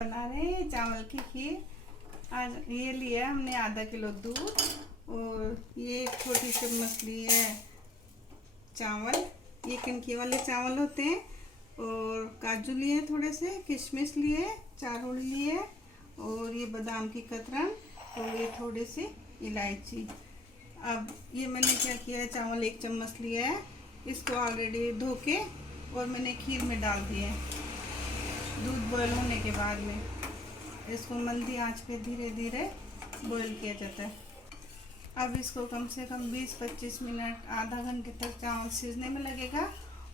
बना रहे हैं चावल की खीर। आज ये लिया है हमने आधा किलो दूध और ये छोटी चम्मच ली है चावल। ये किनकी वाले चावल होते हैं। और काजू लिए थोड़े से, किशमिश लिए, चारोल लिए और ये बादाम की कतरन और ये थोड़ी सी इलायची। अब ये मैंने क्या किया है, चावल 1 चम्मच लिया है, इसको ऑलरेडी धो के और मैंने खीर में डाल दिया है। दूध बॉयल होने के बाद में इसको मंदी आंच पे धीरे धीरे बॉयल किया जाता है। अब इसको कम से कम 20-25 मिनट, आधा घंटे तक चावल सीजने में लगेगा।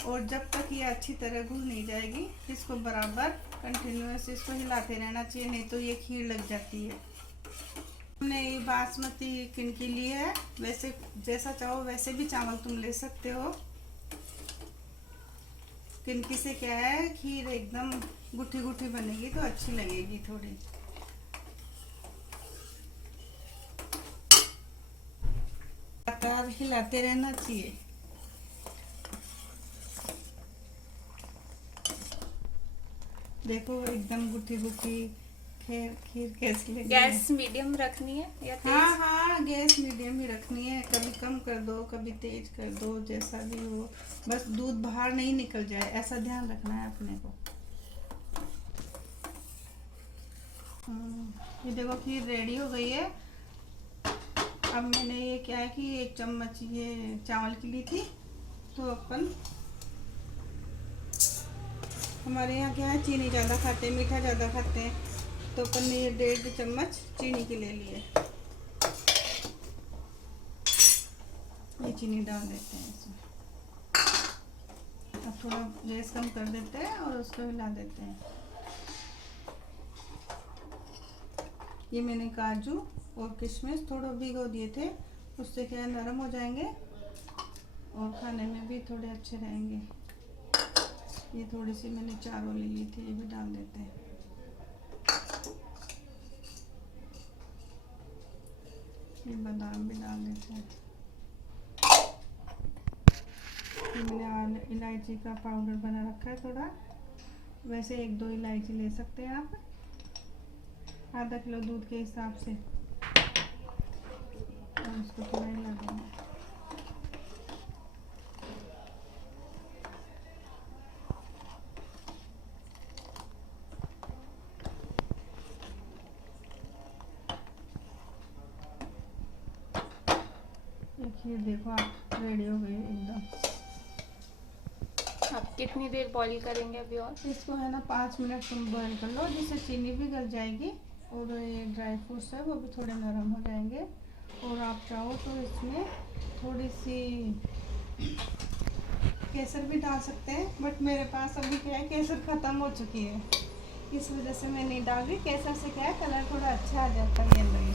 और जब तक ये अच्छी तरह घुल नहीं जाएगी, इसको बराबर कंटिन्यूअस इसको हिलाते रहना चाहिए, नहीं तो ये खीर लग जाती है। हमने ये बासमती किनकी ली है, वैसे जैसा चाहो वैसे भी चावल तुम ले सकते हो। किनकी से क्या है, खीर एकदम गुठी गुठी बनेगी तो अच्छी लगेगी थोड़ी। लगातार हिलाते रहना चाहिए। देखो एकदम गुठी गुठी खीर कैसी लगी। गैस मीडियम रखनी है या तेज? हाँ, गैस मीडियम ही रखनी है। कभी कम कर दो, कभी तेज कर दो, जैसा भी हो, बस दूध बाहर नहीं निकल जाए, ऐसा ध्यान रखना है अपने को। ये देखो खीर रेडी हो गई है। अब मैंने ये क्या है कि 1 चम्मच ये चावल की ली थी, तो अपन हमारे यहाँ क्या है, चीनी ज़्यादा खाते हैं, मीठा ज़्यादा खाते हैं, तो अपन ने ये 1.5 चम्मच चीनी की ले लिए। ये चीनी डाल देते हैं इसमें। अब थोड़ा गैस कम कर देते हैं और उसको हिला देते हैं। ये मैंने काजू और किशमिश थोड़ा भिगो दिए थे, उससे क्या नरम हो जाएंगे और खाने में भी थोड़े अच्छे रहेंगे। ये थोड़ी सी मैंने चारों ले ली थी, ये भी डाल देते हैं। ये बादाम भी डाल देते हैं। मैंने इलायची का पाउडर बना रखा है थोड़ा, वैसे 1-2 इलायची ले सकते हैं आप, आधा किलो दूध के हिसाब से। और उसको थोड़ा हिला देंगे। ये खीर देखो आप रेडी हो गई एकदम। आप कितनी देर बॉईल करेंगे अभी? और इसको है ना 5 मिनट तुम बॉईल कर लो, जिससे चीनी भी गल जाएगी और ये ड्राई फ्रूट्स है वो भी थोड़े नरम हो जाएंगे। और आप चाहो तो इसमें थोड़ी सी केसर भी डाल सकते हैं, बट मेरे पास अभी क्या है, केसर ख़त्म हो चुकी है, इस वजह से मैं नहीं डाल रही। केसर से क्या है, कलर थोड़ा अच्छा आ जाता है अंदर।